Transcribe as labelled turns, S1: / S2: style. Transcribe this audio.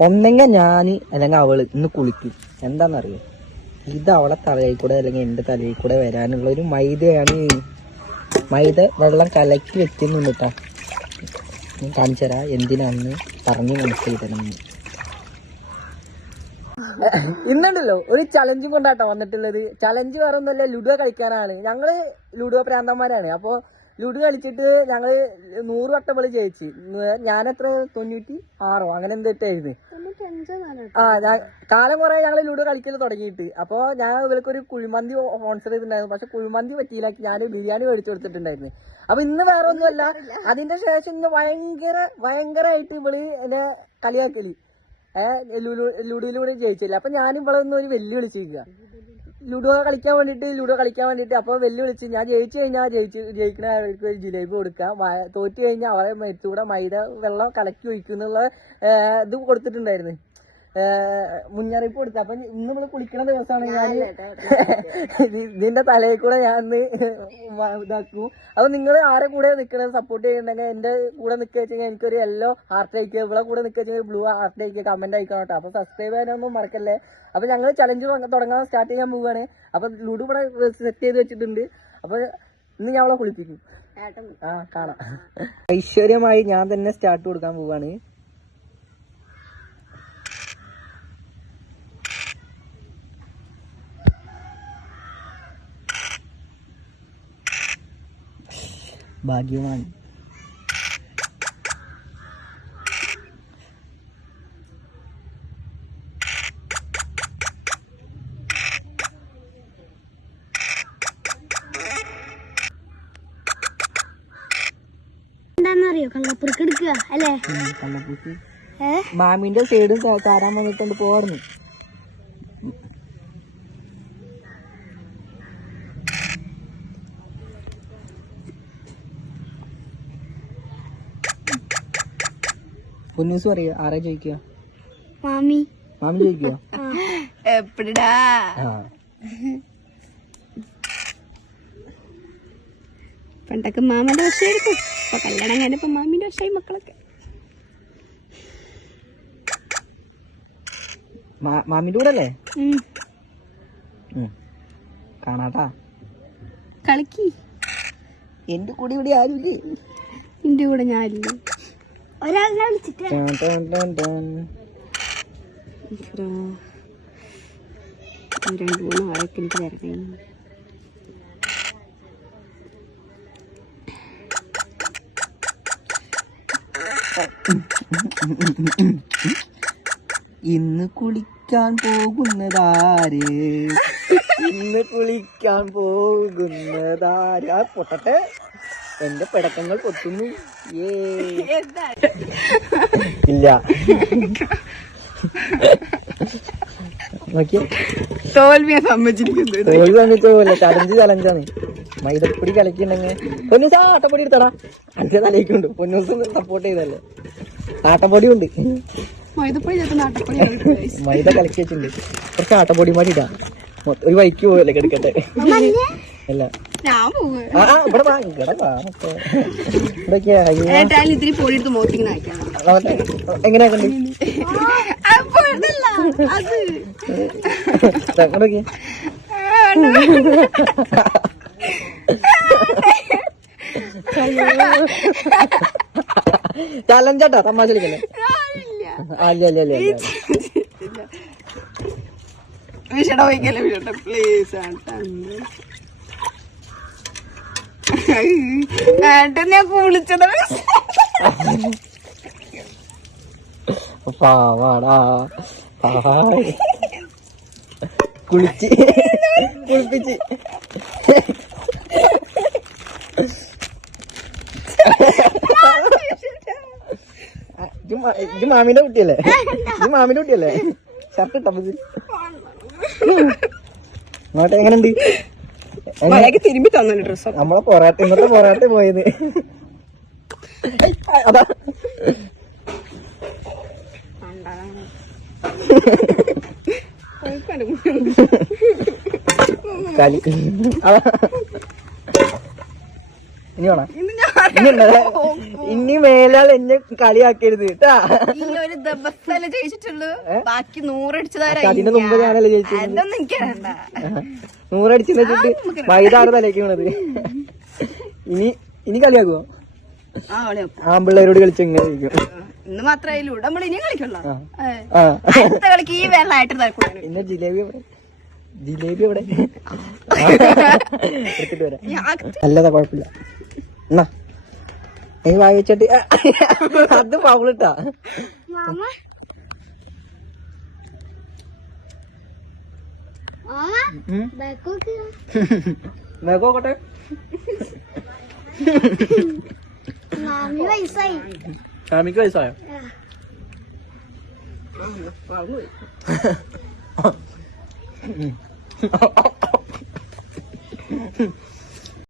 S1: ഒന്നെങ്കിൽ ഞാൻ അല്ലെങ്കിൽ അവൾ ഇന്ന് കുളിക്കും. എന്താണെന്നറിയോ? ഇത് അവളെ തലയിൽ കൂടെ അല്ലെങ്കിൽ എന്റെ തലയിൽ കൂടെ വരാനുള്ള ഒരു മൈദയാണ് മൈദ വെള്ളം കലക്കി വെക്കുന്നുണ്ട് കേട്ടോ ഞാൻ കാണിച്ചു തരാം എന്തിനാന്ന് പറഞ്ഞ് മനസ്സിലാക്കി തരണം ഇന്നുണ്ടല്ലോ ഒരു ചലഞ്ചും കൊണ്ടാട്ടോ വന്നിട്ടുള്ളത്. ചലഞ്ച് വേറെ ഒന്നുമല്ല ലുഡോ കളിക്കാനാണ്. ഞങ്ങൾ ലുഡോ പ്രാന്തന്മാരാണ്. അപ്പൊ ലുഡോ കളിച്ചിട്ട് ഞങ്ങൾ നൂറ് വട്ടം വിളി ജയിച്ച്. എത്ര തൊണ്ണൂറ്റി ആറോ അങ്ങനെ എന്തിട്ടായിരുന്നു ആ ഞാൻ കാലം കുറെ ഞങ്ങൾ ലുഡു കളിക്കൽ തുടങ്ങിയിട്ട്. അപ്പൊ ഞാൻ ഇവർക്കൊരു കുഴിമന്തി സ്പോൺസർ ചെയ്തിട്ടുണ്ടായിരുന്നു. പക്ഷെ കുഴിമന്തി പറ്റിയില്ല ഞാൻ ബിരിയാണി മേടിച്ചു കൊടുത്തിട്ടുണ്ടായിരുന്നു. അപ്പൊ ഇന്ന് വേറെ ഒന്നുമല്ല. അതിന്റെ ശേഷം ഇന്ന് ഭയങ്കര ഭയങ്കരമായിട്ട് ഇവൾ എന്നെ കളിയാക്കൽ. ഏഹ് ലുഡുവിലൂടെ ജയിച്ചില്ല. അപ്പൊ ഞാൻ ഇവിടെ ഒന്ന് ഒരു വെല്ലുവിളി ചെയ്യുക ലുഡോ കളിക്കാൻ വേണ്ടിട്ട് ലുഡോ കളിക്കാൻ വേണ്ടിട്ട്. അപ്പൊ വെല്ലുവിളിച്ച് ഞാൻ ജയിച്ചു കഴിഞ്ഞാൽ ജയിച്ച് ജയിക്കണ അവർക്ക് ഒരു ജിലേബി കൊടുക്കാം. തോറ്റു കഴിഞ്ഞാൽ അവരെ മേത്തൂടെ മൈദ വെള്ളം കലക്കി ഒഴിക്കുന്നുള്ള ഇത് കൊടുത്തിട്ടുണ്ടായിരുന്നു. മുന്നറിയിപ്പ് കൊടുത്തു. അപ്പൊ ഇന്ന് നമ്മൾ കുളിക്കണ ദിവസമാണ് ഞാൻ ഇതിന്റെ തലയിൽ കൂടെ ഞാൻ ഇന്ന് ഇതാക്കും. അപ്പൊ നിങ്ങൾ ആരെ കൂടെ നിൽക്കണത് സപ്പോർട്ട് ചെയ്യുന്നുണ്ടെങ്കിൽ എന്റെ കൂടെ നിൽക്കുക വെച്ചാൽ എനിക്കൊരു യെല്ലോ ഹാർട്ട് അയക്കുക ഇവിടെ കൂടെ നിൽക്കുക വെച്ചാൽ ബ്ലൂ ഹാർട്ട് അയക്കുക കമന്റ് അയക്കണം കേട്ടോ. അപ്പൊ സബ്സ്ക്രൈബ് ചെയ്യാനൊന്നും മറക്കല്ലേ? അപ്പൊ ഞങ്ങൾ ചലഞ്ച് തുടങ്ങാൻ സ്റ്റാർട്ട് ചെയ്യാൻ പോവുകയാണ് അപ്പൊ ലുഡ് ഇവിടെ സെറ്റ് ചെയ്ത് വെച്ചിട്ടുണ്ട്. അപ്പൊ ഇന്ന് ഞാൻ അവളെ കുളിപ്പിക്കും. ആ കാണാം. ഐശ്വര്യമായി ഞാൻ തന്നെ സ്റ്റാർട്ട് കൊടുക്കാൻ പോവാണ്. ഭാഗ്യവാൻ.
S2: എന്താണെന്നറിയോ കള്ളപ്പുറക്ക് എടുക്കുക അല്ലേ? കള്ളപ്പുറക്ക്.
S1: മാമിന്റെ സൈഡും താരാൻ വന്നിട്ടുണ്ട് പോവായിരുന്നു പൊന്നൂസ് പറയാ ആരാ ചോദിക്കുക
S2: മാമി.
S1: മാമി ചോദിക്കുക
S2: എപ്പടാ പണ്ടൊക്കെ മാമന്റെ ദോശയായിരിക്കും. ഇപ്പൊ കല്യാണം കഴിഞ്ഞപ്പോ മാമിന്റെ ദോശയായി മക്കളൊക്കെ.
S1: മാമിന്റെ കൂടെ അല്ലേ. കാണാട്ടാ.
S2: കളിക്കി.
S1: എന്റെ കൂടെ ഇവിടെ ആരുമില്ലേ?
S2: എന്റെ കൂടെ ഞാനില്ല. വിളിച്ചിട്ട്. രണ്ട് മൂന്ന് ആളൊക്കെ എനിക്ക് തരണേ
S1: ഇന്ന് കുളിക്കാൻ പോകുന്നതാര്? ഇന്ന് കുളിക്കാൻ പോകുന്നതാര്? ആ പൊട്ടട്ടെ. എന്റെ പിടക്കങ്ങൾ പൊത്തുന്നു ഇല്ല.
S2: തോൽവിയെ സമ്മതിച്ചിരിക്കുന്നത്
S1: തോൽവി വന്നിട്ട് പോലെ ചലഞ്ച് ചലഞ്ചാണ്. മൈദപ്പൊടി കളിക്കണ്ടെങ്കിൽ പൊന്നൂസ് ആട്ടപ്പൊടി എടുത്തടാ. അഞ്ച് തലേക്കുണ്ട് പൊന്നൂസ് സപ്പോർട്ട് ചെയ്തല്ലേ. ആട്ടപ്പൊടി ഉണ്ട് മൈദ കലക്കി വെച്ചിട്ടുണ്ട്. കുറച്ച് ആട്ടപ്പൊടി മാറ്റി ഇടാം. ഒരു വൈക്ക് പോവല്ലേ കിടക്കട്ടെ? അല്ല.
S2: ഞാൻ ഇത്തിരി പൊടി എടുത്ത് മോത്തിങ്ങനെ അയക്കണം.
S1: എങ്ങനെയാ ചലഞ്ചാട്ടാ തമാശ കളിക്കല്ലേ ഇല്ല ഇല്ല ഇല്ല
S2: വിഷട വയ്ക്കല്ലേ വിഷട പ്ലീസ് ഞാൻ
S1: കുളിച്ച്. കുളിപ്പിച്ച്. ഇത് മാമിന്റെ കുട്ടിയല്ലേ? ഇത് മാമിന്റെ കുട്ടിയല്ലേ? ഷർട്ട് ഇട്ടപ്പോ അങ്ങോട്ടെ എങ്ങനെയുണ്ട്?
S2: മലക്ക് തിരുമ്പി തന്നെ ഡ്രസ്
S1: നമ്മളെ പൊറാട്ട ഇന്നത്തെ പൊറാട്ട പോയത്. അതാ. കളി. ഇനി വേണം? ഇനി ഇനി മേലാൽ എന്നെ കളിയാക്കരുത് കേട്ടാ
S2: ഈ ഒരു ദിവസമല്ലേ ജയിച്ചിട്ടുള്ളൂ. ബാക്കി നൂറടിച്ചു
S1: അതിന്റെ മുമ്പ് ഞാനല്ലേ ജയിച്ചത്.
S2: അതൊന്നും
S1: നൂറടിച്ച് വെച്ചിട്ട് വൈതാറ് തലേക്ക് വീണത് ഇനി ഇനി കളിയാക്കുവോ? ആമ്പിള്ളേരോട് കളിച്ച് എങ്ങനെ
S2: ഇന്ന് മാത്രമേ നമ്മൾ ഇനി കളിക്കുള്ള. കളിക്ക് ഈ
S1: ജിലേബി ജിലേബി എവിടെ? എടുത്തിട്ട് വരാം. നല്ലതാ കുഴപ്പമില്ല. എന്നാ. നീ വായി വെച്ചിട്ട് അത് പൗളിട്ടാ മേക്കോട്ടെ സ്വാമിക്ക് വയസ്സായോ